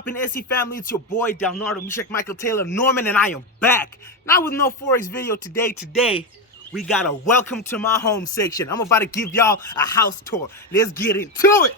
poppin' SE family? It's your boy Dalnardo Mishak Michael Taylor Norman, and I am back. Not with no Forex video today. Today, we got a welcome to my home section. I'm about to give y'all a house tour. Let's get into it.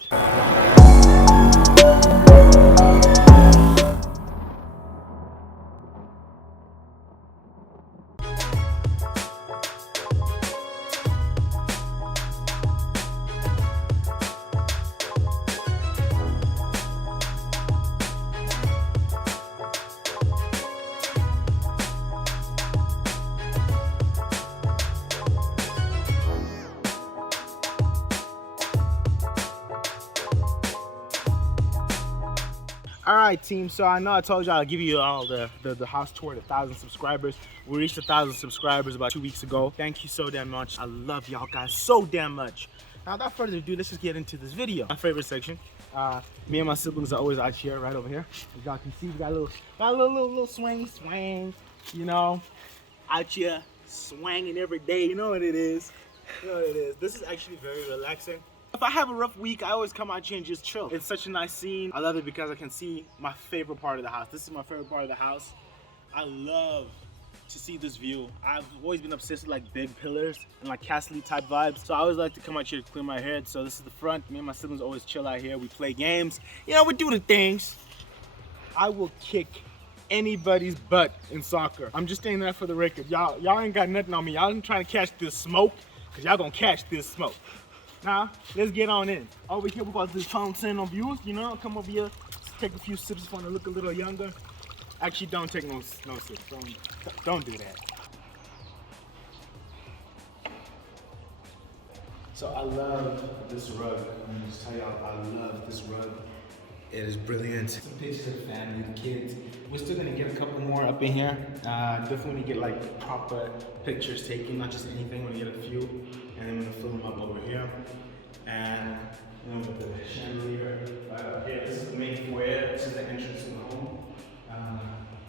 Alright team, so I know I told y'all I'll give you all the house tour at 1,000 subscribers. We reached 1,000 subscribers about 2 weeks ago. Thank you so damn much. I love y'all guys so damn much. Now without further ado, let's just get into this video. My favorite section. Me and my siblings are always out here, right over here. As y'all can see, we got a little swing, you know, out here swinging every day. You know what it is. You know what it is. This is actually very relaxing. If I have a rough week, I always come out here and just chill. It's such a nice scene. I love it because I can see my favorite part of the house. This is my favorite part of the house. I love to see this view. I've always been obsessed with like big pillars and like castle-y type vibes. So I always like to come out here to clear my head. So this is the front. Me and my siblings always chill out here. We play games. You know, we do the things. I will kick anybody's butt in soccer. I'm just saying that for the record. Y'all ain't got nothing on me. Y'all ain't trying to catch this smoke, because y'all gonna catch this smoke. Now, let's get on in. Over here, we got this fountain of youth, you know, come over here, take a few sips if you want to look a little younger. Actually, don't take no sips, don't do that. So I love this rug. I'm gonna just tell y'all, I love this rug. It is brilliant. Some pictures of the family, the kids. We're still gonna get a couple more up in here. Definitely get like proper pictures taken, not just anything. We're gonna get a few, and then we're gonna fill them up over here. And you know, with the chandelier right up here. This is the main foyer. This is the entrance to the home.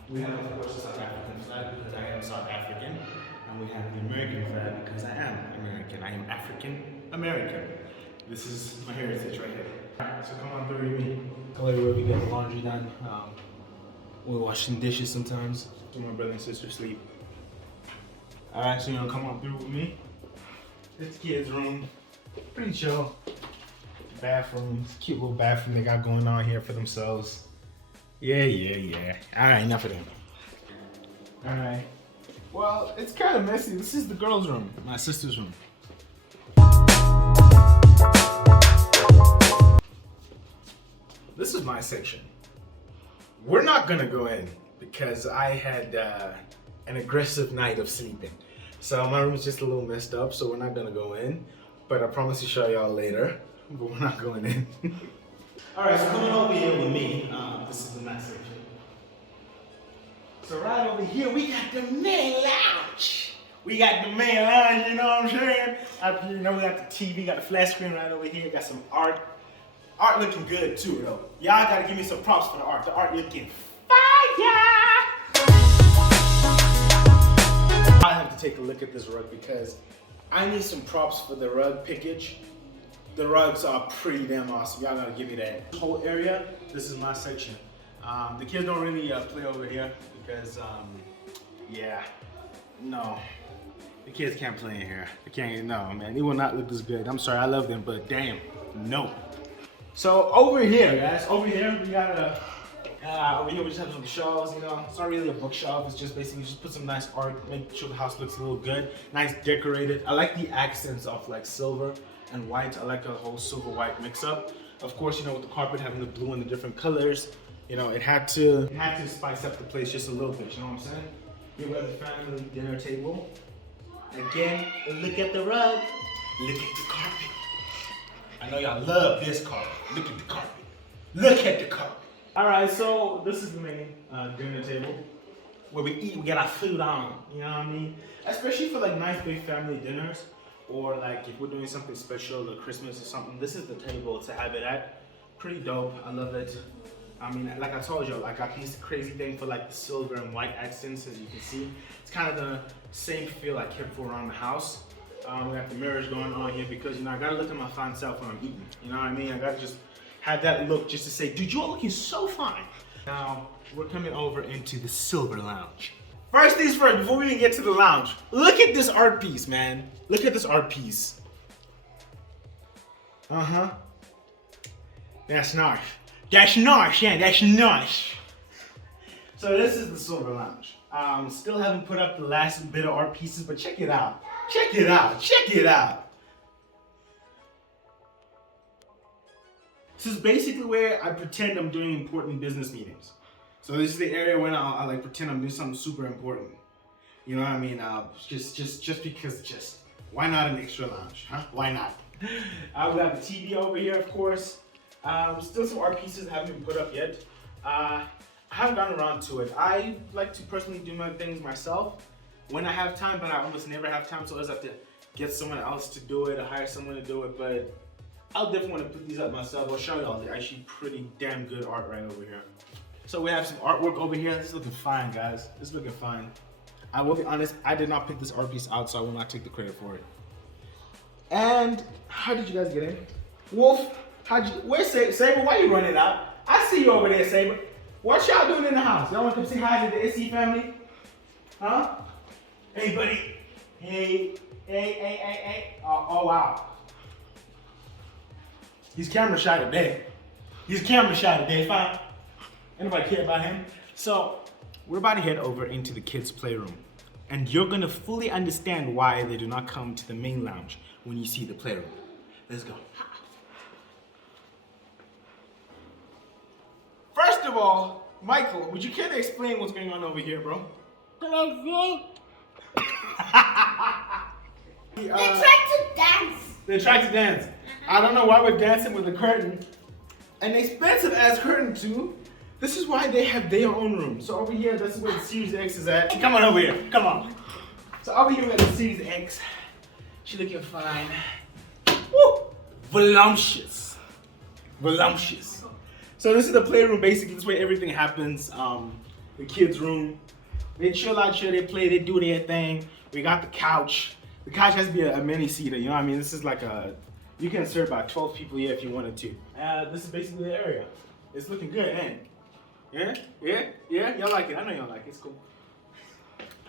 We have, of course, the South African flag because I am South African, and we have the American flag because I am American. I am African American. This is my heritage right here. Alright, so come on through with me. Go everywhere we get the laundry done. We're washing dishes sometimes. So my brother and sister sleep. Alright, so you know, come on through with me. This kid's room, pretty chill. Bathroom, cute little bathroom they got going on here for themselves. Yeah. Alright, enough of them. Alright. Well, it's kind of messy. This is the girls' room, my sister's room. This is my section. We're not gonna go in because I had an aggressive night of sleeping. So my room is just a little messed up, so we're not gonna go in. But I promise to show y'all later, but we're not going in. All right, so coming over here with me, this is the night section. So right over here, we got the main lounge. We got the main lounge, you know what I'm saying? After, you know, we got the TV, got the flat screen right over here, got some art. Art looking good too, though. Y'all gotta give me some props for the art. The art looking fire! I have to take a look at this rug because I need some props for the rug pickage. The rugs are pretty damn awesome. Y'all gotta give me that. This whole area, this is my section. The kids don't really play over here because, yeah, no. The kids can't play in here. They can't, no, man. It will not look this good. I'm sorry, I love them, but damn, no. So over here, guys, over here we got over here we just have some shelves, you know. It's not really a bookshelf, it's just basically just put some nice art, make sure the house looks a little good, nice decorated. I like the accents of like silver and white. I like the whole silver white mix up. Of course, you know, with the carpet having the blue and the different colors, you know, it had to spice up the place just a little bit, you know what I'm saying? Here we have the family dinner table. Again, look at the rug, look at the carpet. I know y'all love this carpet. Look at the carpet. Look at the carpet. All right, so this is the main dinner table where we eat. We get our food on. You know what I mean? Especially for like nice big family dinners, or like if we're doing something special or Christmas or something. This is the table to have it at. Pretty dope. I love it. I mean, like I told you, like I got this crazy thing for like the silver and white accents, as you can see. It's kind of the same feel I kept for around the house. We have the mirrors going on here because, you know, I gotta look at my fine self when I'm eating. You know what I mean? I gotta just have that look just to say, dude, you're looking so fine. Now, we're coming over into the silver lounge. First things first, before we even get to the lounge, look at this art piece, man. Look at this art piece. Uh-huh. That's nice. That's nice, yeah, that's nice. So this is the silver lounge. Still haven't put up the last bit of art pieces, but check it out. Check it out, check it out. This is basically where I pretend I'm doing important business meetings. So this is the area when I like pretend I'm doing something super important. You know what I mean? Just because, why not an extra lounge, huh? Why not? We got the TV over here, of course. Still some art pieces haven't been put up yet. I haven't gotten around to it. I like to personally do my things myself when I have time, but I almost never have time, so I always have to get someone else to do it or hire someone to do it, but I'll definitely want to put these up myself. I'll show y'all. They're actually pretty damn good art right over here. So we have some artwork over here. This is looking fine, guys. This is looking fine. I will be honest, I did not pick this art piece out, so I will not take the credit for it. And how did you guys get in? Wolf, where's Saber? Why you running out? I see you over there, Saber. What y'all doing in the house? Y'all want to come say hi to the SC family? Huh? Hey, buddy. Hey. Oh, wow. He's camera shy today. Fine. Anybody care about him? So, we're about to head over into the kids' playroom. And you're gonna fully understand why they do not come to the main lounge when you see the playroom. Let's go. First of all, Michael, would you care to explain what's going on over here, bro? They tried to dance. They tried to dance. I don't know why we're dancing with a curtain. An expensive ass curtain too. This is why they have their own room. So over here, that's where the Series X is at. Come on over here, come on. So over here we got the Series X. She looking fine. Woo! Voluptuous. So this is the playroom basically. This is where everything happens. The kids' room. They chill out here, they play, they do their thing. We got the couch. The couch has to be a mini seater, you know what I mean? This is like you can serve about 12 people here if you wanted to. This is basically the area. It's looking good, ain't it? Yeah? Y'all like it, I know y'all like it, it's cool.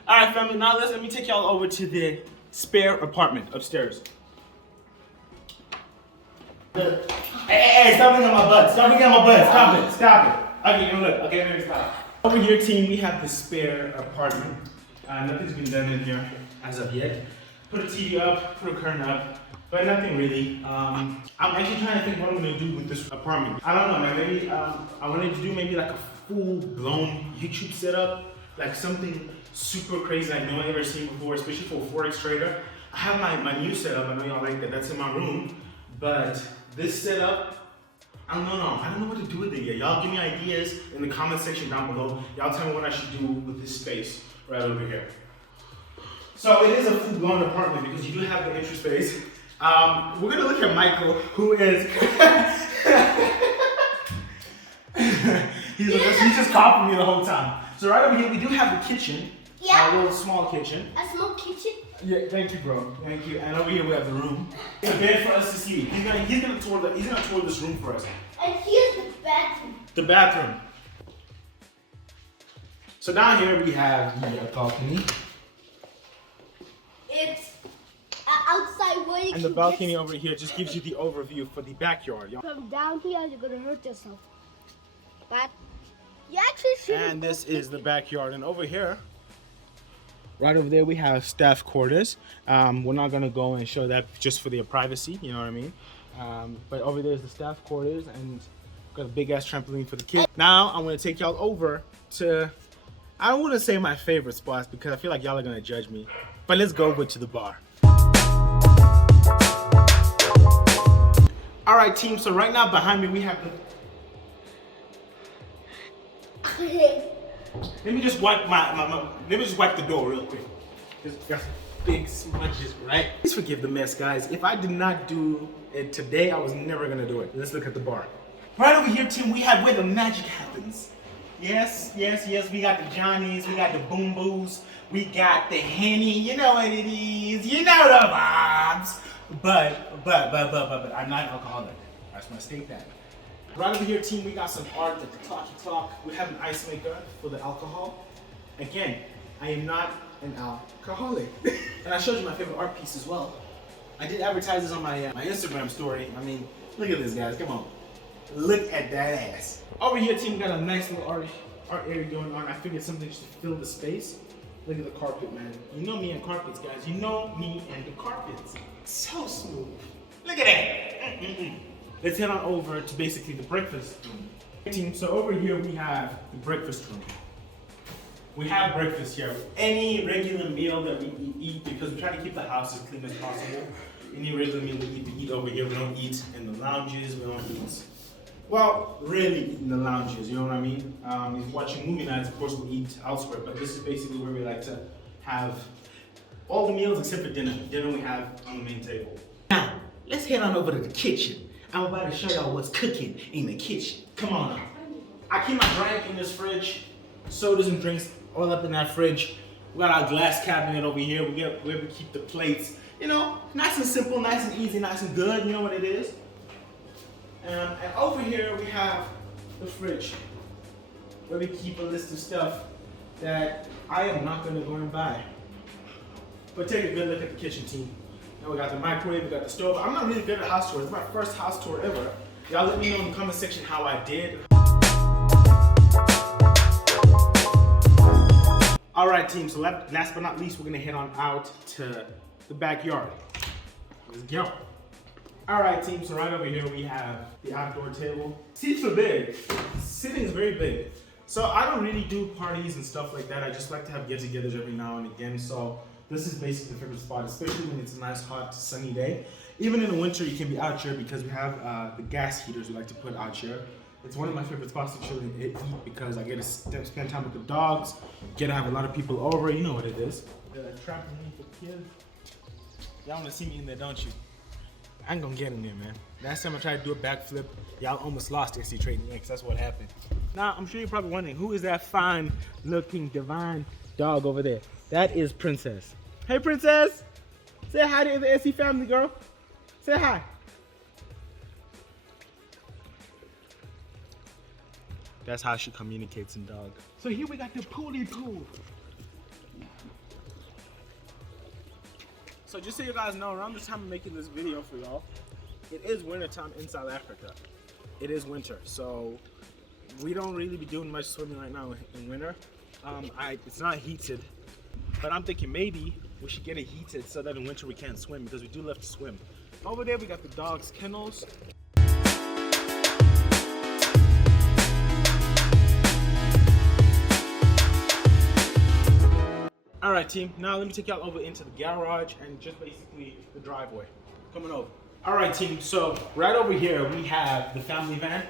All right, family, now let me take y'all over to the spare apartment upstairs. Hey, stop looking at my butt, stop. it. Okay, look, let me stop. Over here, team, we have the spare apartment. Nothing's been done in here as of yet. Put a TV up, put a curtain up, but nothing really. I'm actually trying to think what I'm gonna do with this apartment. I don't know, man. Maybe I wanted to do maybe like a full-blown YouTube setup, like something super crazy like no one ever seen before, especially for a Forex trader. I have my new setup. I know y'all like that. That's in my room, but this setup, I don't know what to do with it yet. Y'all give me ideas in the comment section down below. Y'all tell me what I should do with this space right over here. So it is a full-blown apartment because you do have the entry space. We're gonna look at Michael, who is he's just copying me the whole time. So right over here we do have the kitchen. Yeah. A little small kitchen. A small kitchen? Yeah, thank you, bro. Thank you. And over here we have the room. It's a bed for us to see. He's gonna tour this room for us. And here's the bathroom. The bathroom. So down here we have the balcony. It's outside where you And the balcony over here just gives you the overview for the backyard. From down here, you're gonna hurt yourself. But you actually should. And this is the backyard. And over here, right over there, we have staff quarters. We're not gonna go and show that just for their privacy, you know what I mean? But over there is the staff quarters, and got a big ass trampoline for the kids. Now I'm gonna take y'all over to, I don't wanna say my favorite spots because I feel like y'all are gonna judge me. But let's go over to the bar. All right, team, so right now behind me we have the... Let me just wipe let me just wipe the door real quick. There's got some big smudges, right? Please forgive the mess, guys. If I did not do it today, I was never gonna do it. Let's look at the bar. Right over here, team, we have where the magic happens. Yes, we got the Johnnies, we got the Boom Boos, we got the Henny, you know what it is, you know the vibes. But I'm not alcoholic. I just want to state that. Right over here, team, we got some art at the clock. We have an ice maker for the alcohol. Again, I am not an alcoholic. And I showed you my favorite art piece as well. I did advertise this on my Instagram story. I mean, look at this, guys. Come on. Look at that ass. Over here, team, we got a nice little art area going on. I figured something just to fill the space. Look at the carpet, man. You know me and carpets, guys. You know me and the carpets. So smooth. Look at that. Let's head on over to basically the breakfast room. Team, so over here we have the breakfast room. We have breakfast here. Any regular meal that we eat, because we try to keep the house as clean as possible. Any regular meal we eat over here. We don't eat in the lounges. We don't eat, well, really eat in the lounges, you know what I mean? If you're watching movie nights, of course we'll eat elsewhere, but this is basically where we like to have all the meals except for dinner. Dinner we have on the main table. Now, let's head on over to the kitchen. I'm about to show y'all what's cooking in the kitchen. Come on now. I keep my drink in this fridge, sodas and drinks all up in that fridge. We got our glass cabinet over here. We get where we keep the plates. You know, nice and simple, nice and easy, nice and good. You know what it is. And over here we have the fridge, where we keep a list of stuff that I am not going to go and buy. But take a good look at the kitchen, team. Now we got the microwave, we got the stove. I'm not really good at house tours. It's my first house tour ever. Y'all let me know in the comment section how I did. All right, team, so last but not least, we're gonna head on out to the backyard. Let's go. All right, team, so right over here we have the outdoor table. Seats are big. Sitting is very big. So I don't really do parties and stuff like that. I just like to have get-togethers every now and again. So this is basically the favorite spot, especially when it's a nice, hot, sunny day. Even in the winter, you can be out here because we have the gas heaters we like to put out here. It's one of my favorite spots to chill and eat because I get to spend time with the dogs, get to have a lot of people over. You know what it is. The trampoline for kids. Y'all want to see me in there, don't you? I ain't gonna get in there, man. Last time I tried to do a backflip, y'all almost lost SC Tradingx. That's what happened. Now, I'm sure you're probably wondering, who is that fine-looking, divine dog over there? That is Princess. Hey, Princess! Say hi to the SC family, girl. Say hi. That's how she communicates in dog. So here we got the poolie pool. So just so you guys know, around this time I'm making this video for y'all, it is winter time in South Africa. It is winter, so we don't really be doing much swimming right now in winter. It's not heated, but I'm thinking maybe we should get it heated so that in winter we can't swim because we do love to swim. Over there we got the dogs' kennels. All right, team, now let me take y'all over into the garage and just basically the driveway. Coming over. All right, team, so right over here we have the family van.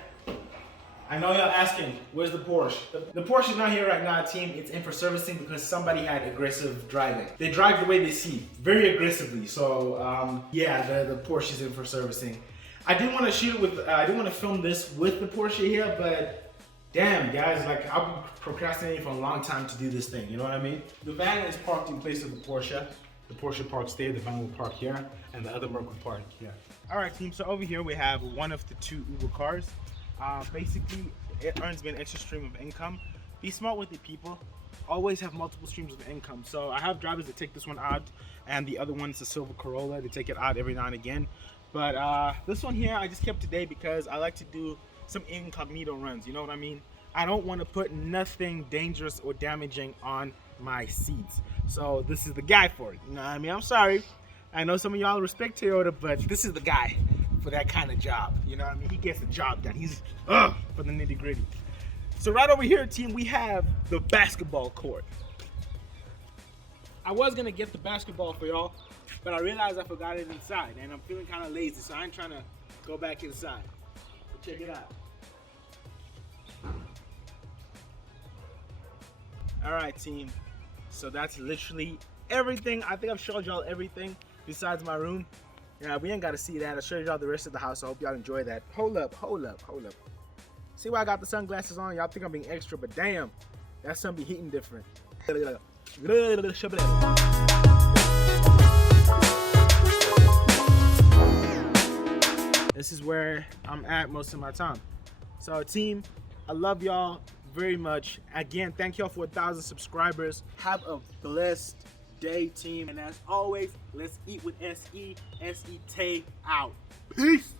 I know y'all asking, where's the Porsche? The Porsche is not here right now, team. It's in for servicing because somebody had aggressive driving. They drive the way they see, very aggressively. So, yeah, the Porsche is in for servicing. I didn't want to shoot it with, I didn't want to film this with the Porsche here, but damn, guys, like I've been procrastinating for a long time to do this thing, you know what I mean? The van is parked in place of the Porsche. The Porsche parks there, the van will park here, and the other Merc will park here. All right, team, so over here we have one of the two Uber cars. Basically, it earns me an extra stream of income. Be smart with it, people. Always have multiple streams of income. So I have drivers that take this one out, and the other one is a silver Corolla. They take it out every now and again. But this one here, I just kept today because I like to do some incognito runs, you know what I mean? I don't want to put nothing dangerous or damaging on my seats. So this is the guy for it, you know what I mean? I'm sorry. I know some of y'all respect Toyota, but this is the guy for that kind of job, you know what I mean? He gets the job done. He's for the nitty gritty. So right over here, team, we have the basketball court. I was gonna get the basketball for y'all, but I realized I forgot it inside, and I'm feeling kind of lazy, so I ain't trying to go back inside. Check it out. All right, team. So that's literally everything. I think I've showed y'all everything besides my room. Yeah, we ain't got to see that. I showed y'all the rest of the house. I hope y'all enjoy that. Hold up. See why I got the sunglasses on? Y'all think I'm being extra, but damn, that sun be heating different. This is where I'm at most of my time. So team, I love y'all very much. Again, thank y'all for 1,000 subscribers. Have a blessed day, team. And as always, let's eat with SE. SE Tay out. Peace.